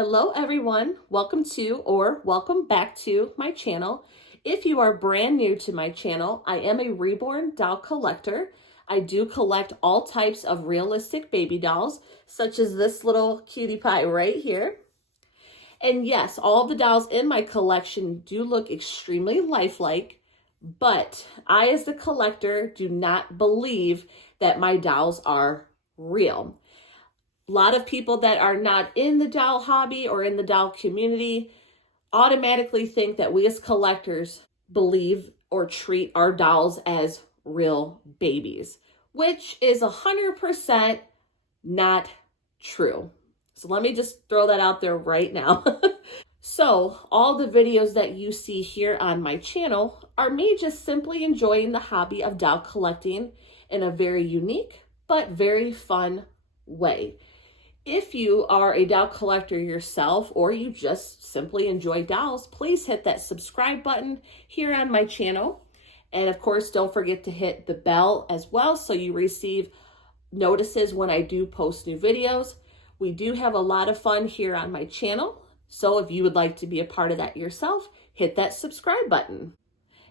Hello everyone, welcome to or welcome back to my channel. If you are brand new to my channel, I am a reborn doll collector. I do collect all types of realistic baby dolls, such as this little cutie pie right here. And yes, all of the dolls in my collection do look extremely lifelike, but I as the collector do not believe that my dolls are real. A lot of people that are not in the doll hobby or in the doll community automatically think that we as collectors believe or treat our dolls as real babies, which is 100% not true. So let me just throw that out there right now. So all the videos that you see here on my channel are me just simply enjoying the hobby of doll collecting in a very unique but very fun way. If you are a doll collector yourself or you just simply enjoy dolls, please hit that subscribe button here on my channel. And of course, don't forget to hit the bell as well so you receive notices when I do post new videos. We do have a lot of fun here on my channel. So if you would like to be a part of that yourself, hit that subscribe button.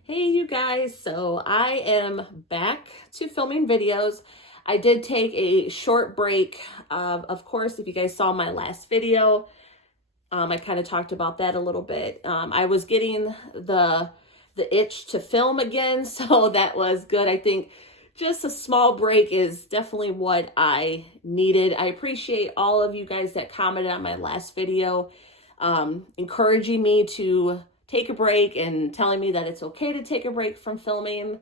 Hey you guys, so I am back to filming videos. I did take a short break. Of course, if you guys saw my last video, I kind of talked about that a little bit. I was getting the itch to film again, so that was good. I think just a small break is definitely what I needed. I appreciate all of you guys that commented on my last video, encouraging me to take a break and telling me that it's okay to take a break from filming.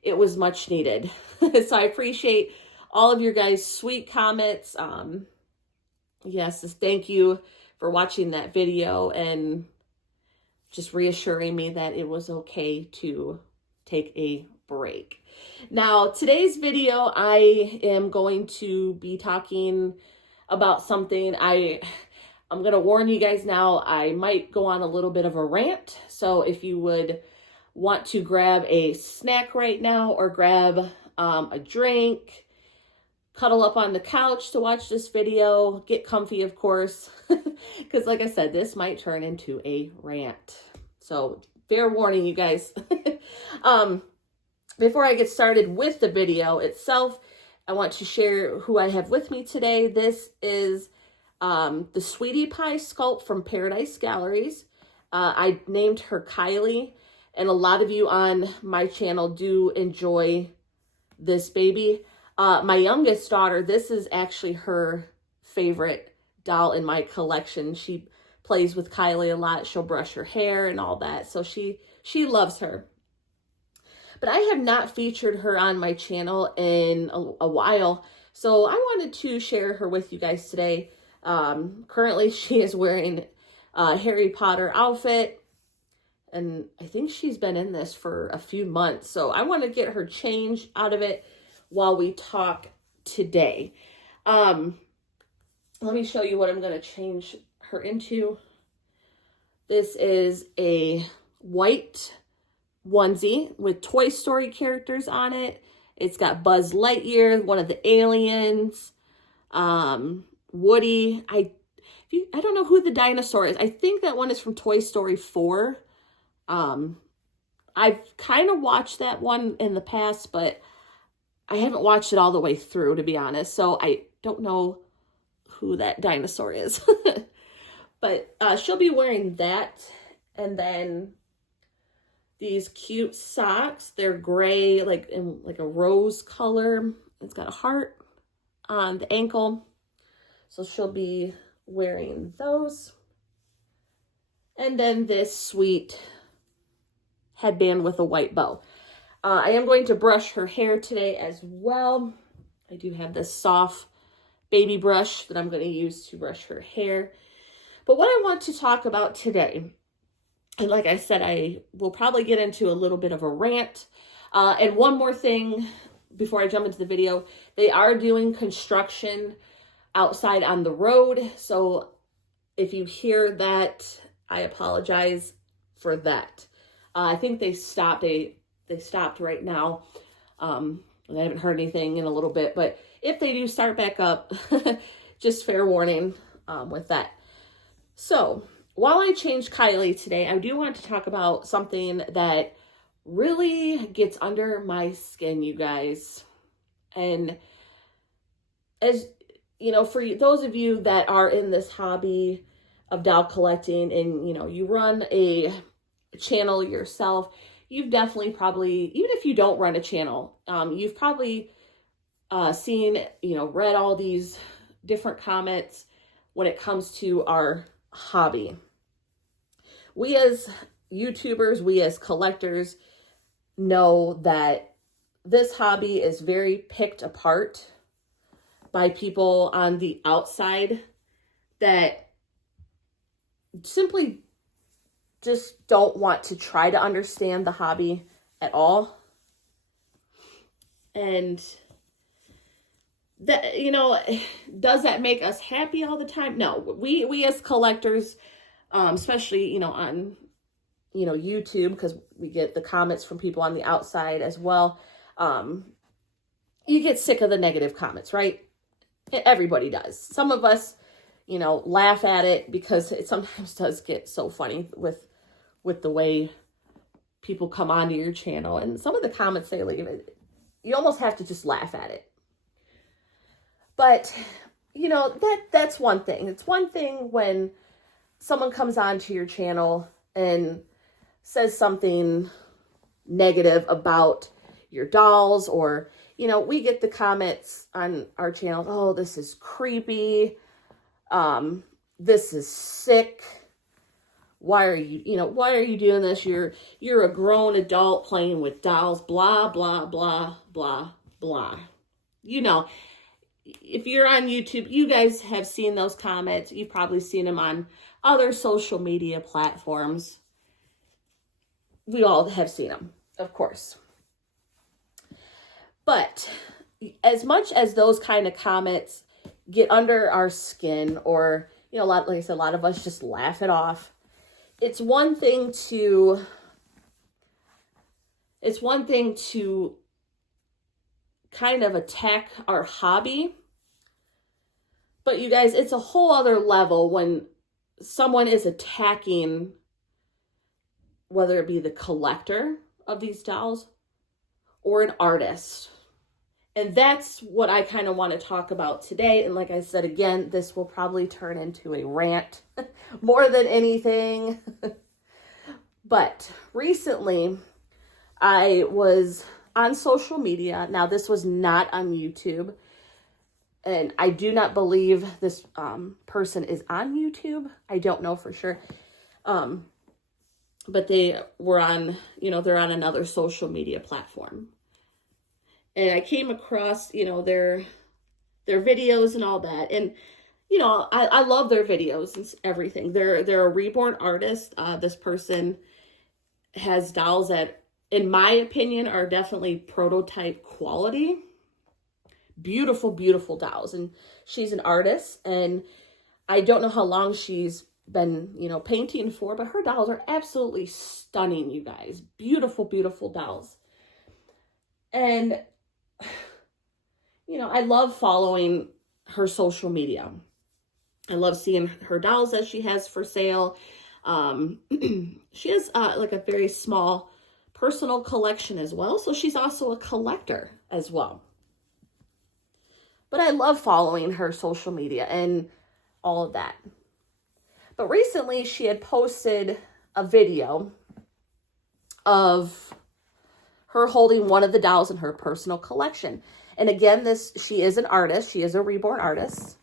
It was much needed. So I appreciate all of your guys' sweet comments. Yes, just thank you for watching that video and just reassuring me that it was okay to take a break. Now, today's video, I am going to be talking about something. I'm going to warn you guys now, I might go on a little bit of a rant. So if you would want to grab a snack right now or grab a drink, cuddle up on the couch to watch this video, get comfy, of course, because like I said, this might turn into a rant. So fair warning, you guys. Before I get started with the video itself, I want to share who I have with me today. This is the Sweetie Pie sculpt from Paradise Galleries. I named her Kylie. And a lot of you on my channel do enjoy this baby. My youngest daughter, this is actually her favorite doll in my collection. She plays with Kylie a lot. She'll brush her hair and all that. So she loves her. But I have not featured her on my channel in a while. So I wanted to share her with you guys today. Currently, she is wearing a Harry Potter outfit. And I think she's been in this for a few months. So I want to get her change out of it while we talk today. Let me show you what I'm going to change her into. This is a white onesie with Toy Story characters on it. It's got Buzz Lightyear, one of the aliens, Woody. I don't know who the dinosaur is. I think that one is from Toy Story 4. I've kind of watched that one in the past, but I haven't watched it all the way through, to be honest. So I don't know who that dinosaur is. But she'll be wearing that. And then these cute socks. They're gray, like in like a rose color. It's got a heart on the ankle. So she'll be wearing those. And then this sweet headband with a white bow. I am going to brush her hair today as well. I do have this soft baby brush that I'm going to use to brush her hair. But what I want to talk about today, and like I said, I will probably get into a little bit of a rant. And one more thing before I jump into the video, they are doing construction outside on the road. So if you hear that, I apologize for that. I think they stopped. They stopped right now. I haven't heard anything in a little bit, but if they do start back up, just fair warning with that. So while I changed Kylie today, I do want to talk about something that really gets under my skin, you guys. And as you know, for those of you that are in this hobby of doll collecting and, you run a channel yourself, you've definitely probably, even if you don't run a channel, you've probably seen, read all these different comments when it comes to our hobby. We as YouTubers, we as collectors know that this hobby is very picked apart by people on the outside that simply just don't want to try to understand the hobby at all. And that, does that make us happy all the time? No, we as collectors, especially, on, YouTube, because we get the comments from people on the outside as well. You get sick of the negative comments, right? Everybody does. Some of us, laugh at it because it sometimes does get so funny with the way people come onto your channel, and some of the comments they leave, you almost have to just laugh at it. But, that's one thing. It's one thing when someone comes onto your channel and says something negative about your dolls, or, we get the comments on our channel, oh, this is creepy. This is sick. Why are you doing this? You're a grown adult playing with dolls, blah, blah, blah, blah, blah. If you're on YouTube, you guys have seen those comments. You've probably seen them on other social media platforms. We all have seen them, of course. But as much as those kind of comments get under our skin, or, like I said, a lot of us just laugh it off. It's one thing to kind of attack our hobby. But you guys, it's a whole other level when someone is attacking, whether it be the collector of these dolls or an artist. And that's what I kind of want to talk about today. And like I said, again, this will probably turn into a rant more than anything. But recently, I was on social media. Now, this was not on YouTube. And I do not believe this person is on YouTube. I don't know for sure. But they were on, they're on another social media platform. And I came across, their videos and all that. And, I love their videos and everything. They're a reborn artist. This person has dolls that, in my opinion, are definitely prototype quality. Beautiful, beautiful dolls. And she's an artist. And I don't know how long she's been, painting for, but her dolls are absolutely stunning, you guys. Beautiful, beautiful dolls. And I love following her social media. I love seeing her dolls that she has for sale. She has like a very small personal collection as well. So she's also a collector as well. But I love following her social media and all of that. But recently she had posted a video of her holding one of the dolls in her personal collection. And again, she is an artist. She is a reborn artist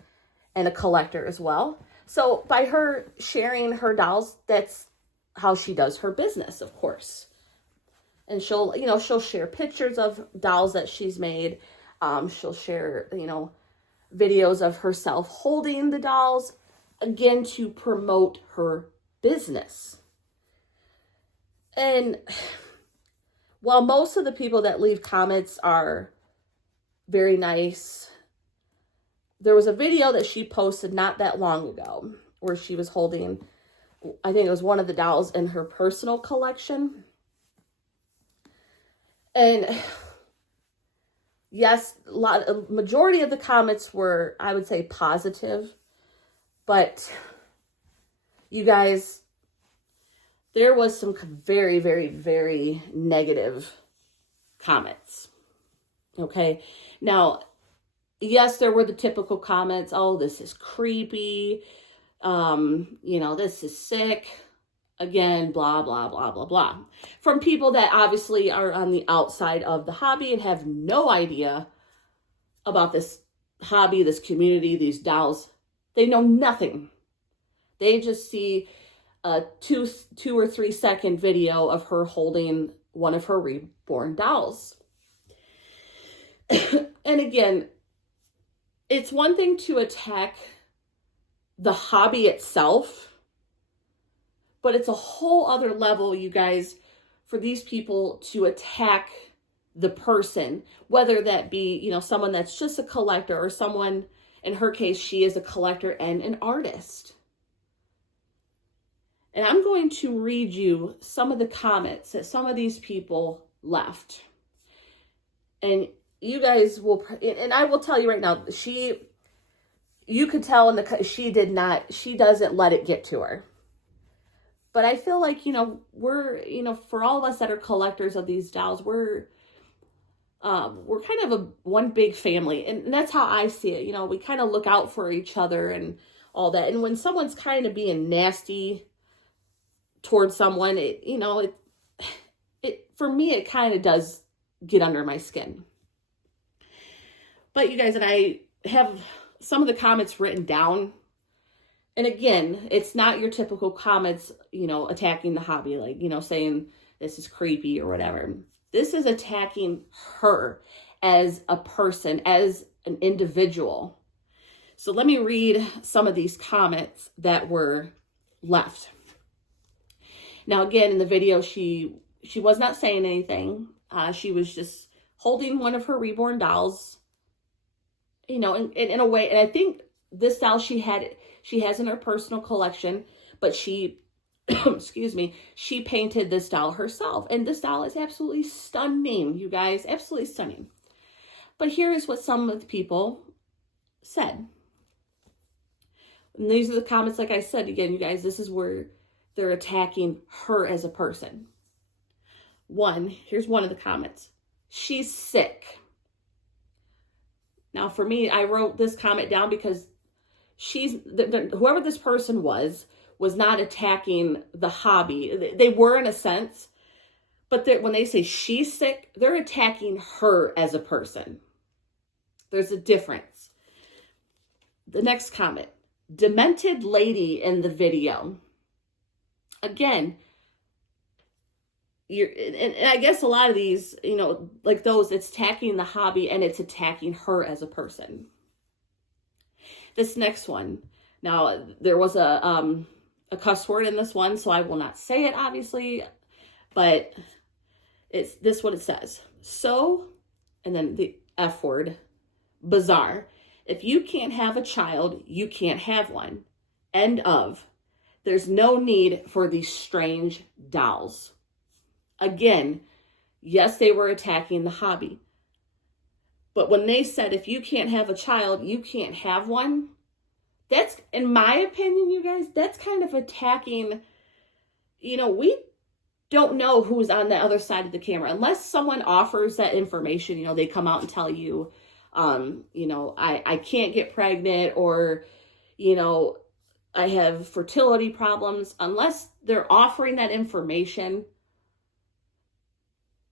and a collector as well. So by her sharing her dolls, that's how she does her business, of course. And she'll share pictures of dolls that she's made. She'll share, videos of herself holding the dolls, again, to promote her business. And while most of the people that leave comments are very nice, there was a video that she posted not that long ago where she was holding, I think it was one of the dolls in her personal collection. And yes, a majority of the comments were, I would say, positive, but You guys, there was some very, very, very negative comments. Okay. Now, yes, there were the typical comments. Oh, this is creepy. This is sick. Again, blah, blah, blah, blah, blah. From people that obviously are on the outside of the hobby and have no idea about this hobby, this community, these dolls. They know nothing. They just see a 2 or 3 second video of her holding one of her reborn dolls. And again, it's one thing to attack the hobby itself, but it's a whole other level, you guys, for these people to attack the person, whether that be, someone that's just a collector or someone, in her case, she is a collector and an artist. And I'm going to read you some of the comments that some of these people left. And you guys will, and I will tell you right now, you could tell she doesn't let it get to her. But I feel like, we're, for all of us that are collectors of these dolls, we're kind of one big family. And that's how I see it. We kind of look out for each other and all that. And when someone's kind of being nasty towards someone, for me, it kind of does get under my skin. But you guys, and I have some of the comments written down. And again, it's not your typical comments, attacking the hobby, like, saying this is creepy or whatever. This is attacking her as a person, as an individual. So let me read some of these comments that were left. Now, again, in the video, she was not saying anything. She was just holding one of her reborn dolls, in a way. And I think this doll she has in her personal collection, but she, excuse me, she painted this doll herself. And this doll is absolutely stunning, you guys, absolutely stunning. But here is what some of the people said. And these are the comments, like I said, again, you guys, this is where they're attacking her as a person. Here's one of the comments. She's sick. Now, for me, I wrote this comment down because whoever this person was not attacking the hobby. They were in a sense, but when they say she's sick, they're attacking her as a person. There's a difference. The next comment, demented lady in the video. Again, and I guess a lot of these, like those, it's attacking the hobby and it's attacking her as a person. This next one. Now, there was a cuss word in this one, so I will not say it, obviously, but it's this what it says. So, and then the F word, bizarre. If you can't have a child, you can't have one. End of. There's no need for these strange dolls. Again, yes, they were attacking the hobby. But when they said, if you can't have a child, you can't have one, that's, in my opinion, you guys, that's kind of attacking, we don't know who's on the other side of the camera. Unless someone offers that information, they come out and tell you, I can't get pregnant, or, I have fertility problems. Unless they're offering that information,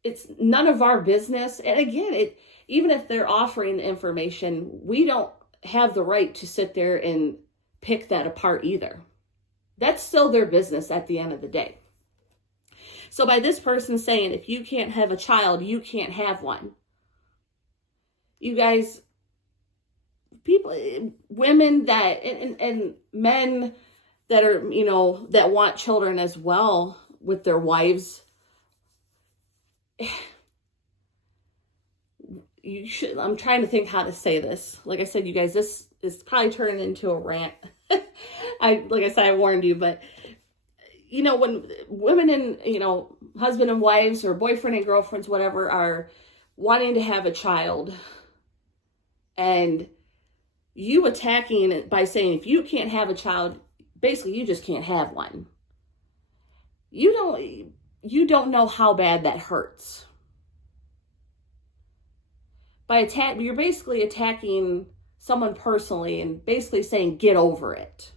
it's none of our business. And again, even if they're offering the information, we don't have the right to sit there and pick that apart either. That's still their business at the end of the day. So by this person saying, if you can't have a child, you can't have one. You guys, people, women that, and men that are, that want children as well with their wives, I'm trying to think how to say this. Like I said, you guys, this is probably turning into a rant. Like I said, I warned you, but when women and, husband and wives or boyfriend and girlfriends, whatever, are wanting to have a child, and you attacking it by saying, if you can't have a child, basically you just can't have one. You don't know how bad that hurts. You're basically attacking someone personally and basically saying, get over it.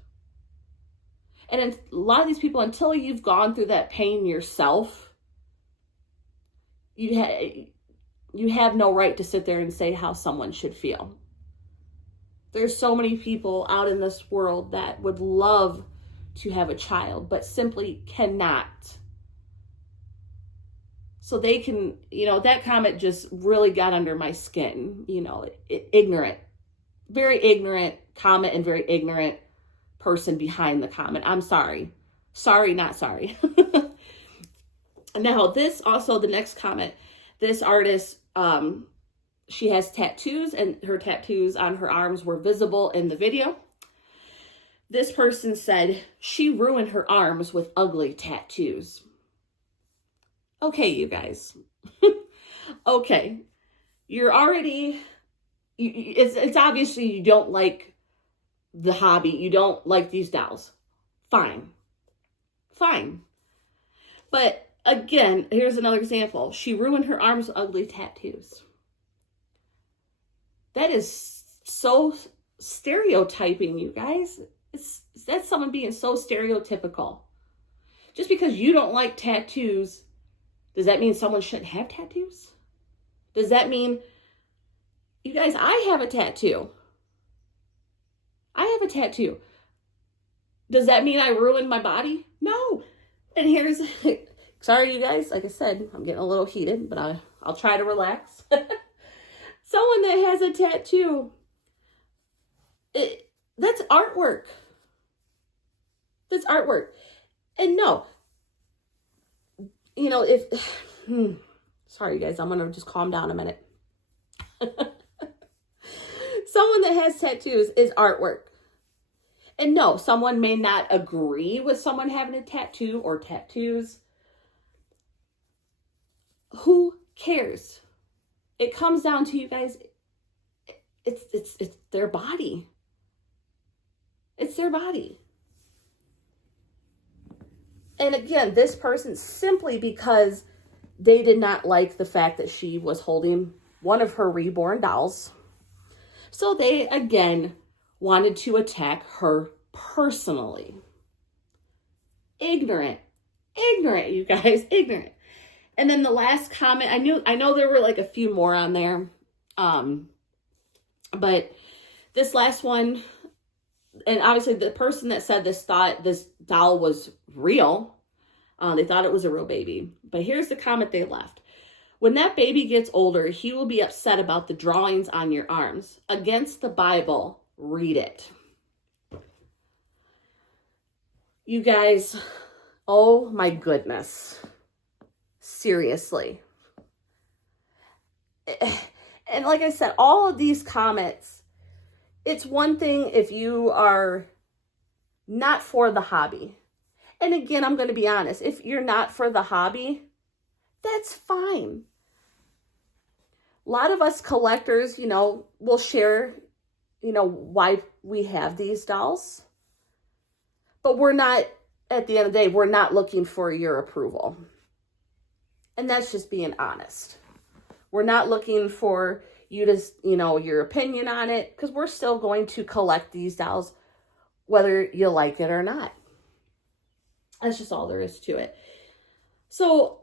And a lot of these people, until you've gone through that pain yourself, you have no right to sit there and say how someone should feel. There's so many people out in this world that would love to have a child, but simply cannot. So they can, that comment just really got under my skin. Ignorant, very ignorant comment and very ignorant person behind the comment. I'm sorry. Sorry, not sorry. Now, the next comment, this artist, she has tattoos, and her tattoos on her arms were visible in the video. This person said, she ruined her arms with ugly tattoos. Okay, you guys. Okay. You're already, it's obviously you don't like the hobby. You don't like these dolls. Fine. But again, here's another example. She ruined her arms with ugly tattoos. That is so stereotyping, you guys. That's someone being so stereotypical. Just because you don't like tattoos, does that mean someone shouldn't have tattoos? Does that mean, you guys, I have a tattoo. Does that mean I ruined my body? No. And sorry you guys, like I said, I'm getting a little heated, but I'll try to relax. Someone that has a tattoo, that's artwork. That's artwork. And no, sorry guys, I'm going to just calm down a minute. Someone that has tattoos is artwork. And no, someone may not agree with someone having a tattoo or tattoos. Who cares? It comes down to, you guys, it's their body. It's their body. And again, this person, simply because they did not like the fact that she was holding one of her reborn dolls, so they, again, wanted to attack her personally. Ignorant, you guys, ignorant. And then the last comment, I know there were like a few more on there, but this last one, and obviously the person that said this thought this doll was real. They thought it was a real baby. But here's the comment they left. When that baby gets older, he will be upset about the drawings on your arms. Against the Bible, read it. You guys, oh my goodness. Seriously. And like I said, all of these comments, it's one thing if you are not for the hobby. And again, I'm going to be honest. If you're not for the hobby, that's fine. A lot of us collectors, will share, why we have these dolls. But we're not, at the end of the day, we're not looking for your approval. And that's just being honest. We're not looking for you to, your opinion on it, because we're still going to collect these dolls, whether you like it or not. That's just all there is to it. So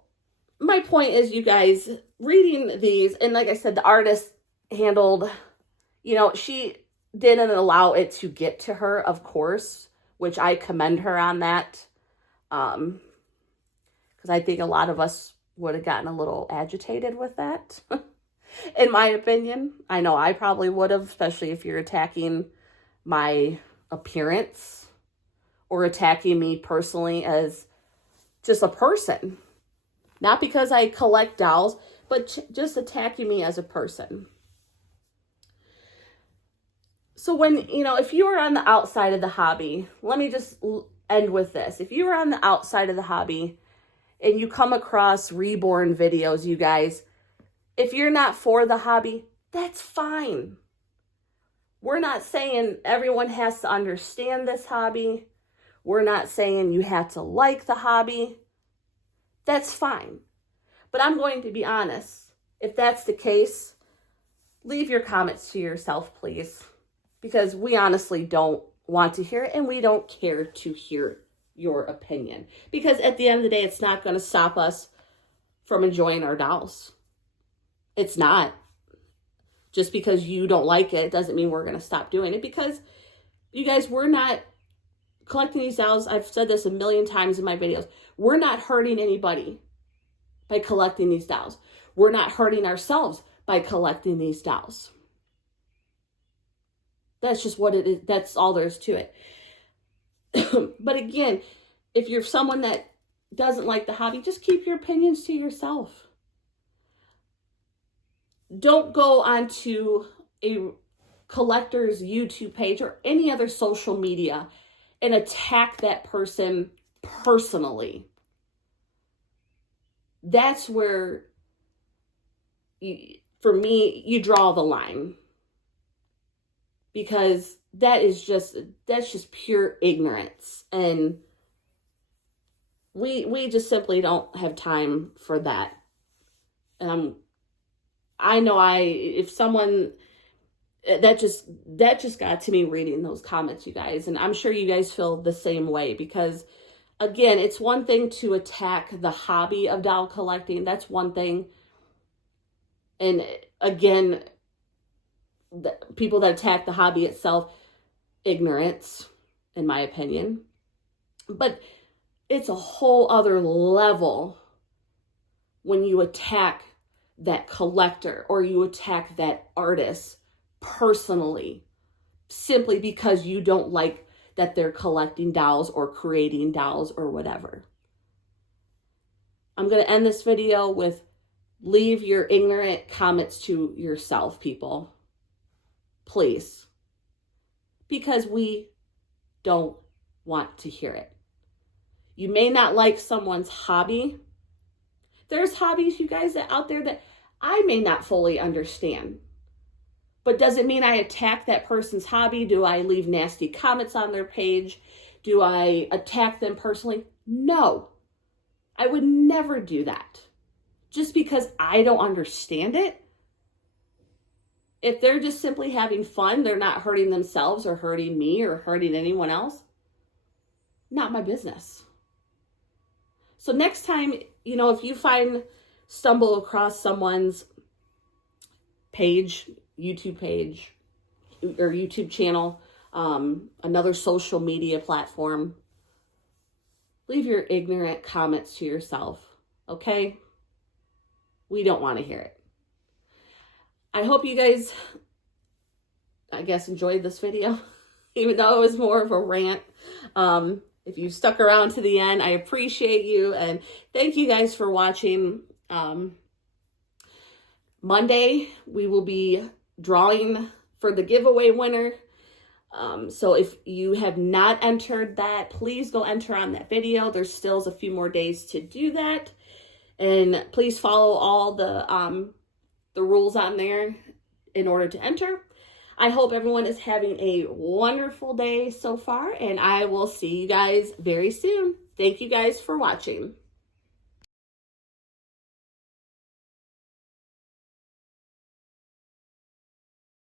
my point is, you guys, reading these, and like I said, the artist handled, she didn't allow it to get to her, of course, which I commend her on that. Because I think a lot of us would have gotten a little agitated with that, in my opinion. I know I probably would have, especially if you're attacking my appearance or attacking me personally as just a person. Not because I collect dolls, but just attacking me as a person. So when, if you are on the outside of the hobby, let me just end with this. If you are on the outside of the hobby and you come across reborn videos, you guys, if you're not for the hobby, that's fine. We're not saying everyone has to understand this hobby. We're not saying you have to like the hobby. That's fine. But I'm going to be honest. If that's the case, leave your comments to yourself, please. Because we honestly don't want to hear it, and we don't care to hear your opinion. Because at the end of the day, it's not going to stop us from enjoying our dolls. It's not. Just because you don't like it doesn't mean we're going to stop doing it. Because, you guys, we're not collecting these dolls. I've said this a million times in my videos. We're not hurting anybody by collecting these dolls. We're not hurting ourselves by collecting these dolls. That's just what it is. That's all there is to it. But again, if you're someone that doesn't like the hobby, just keep your opinions to yourself. Don't go onto a collector's YouTube page or any other social media and attack that person personally. That's where, for me, you draw the line. Because that's just pure ignorance. And we just simply don't have time for that. And I know if someone, that just got to me reading those comments, you guys. And I'm sure you guys feel the same way. Because, again, it's one thing to attack the hobby of doll collecting. That's one thing. And, again, the people that attack the hobby itself, ignorance, in my opinion. But it's a whole other level when you attack that collector or you attack that artist personally, simply because you don't like that they're collecting dolls or creating dolls or whatever. I'm going to end this video with, leave your ignorant comments to yourself, people. Please. Because we don't want to hear it. You may not like someone's hobby. There's hobbies, you guys, that out there that I may not fully understand. But does it mean I attack that person's hobby? Do I leave nasty comments on their page? Do I attack them personally? No. I would never do that. Just because I don't understand it. If they're just simply having fun, they're not hurting themselves or hurting me or hurting anyone else, not my business. So next time, if you stumble across someone's page, YouTube page, or YouTube channel, another social media platform, leave your ignorant comments to yourself, okay? We don't want to hear it. I hope you guys, enjoyed this video, even though it was more of a rant. If you stuck around to the end, I appreciate you, and thank you guys for watching. Monday, we will be drawing for the giveaway winner. So if you have not entered that, please go enter on that video. There's still a few more days to do that. And please follow all the rules on there in order to enter. I hope everyone is having a wonderful day so far, and I will see you guys very soon. Thank you guys for watching.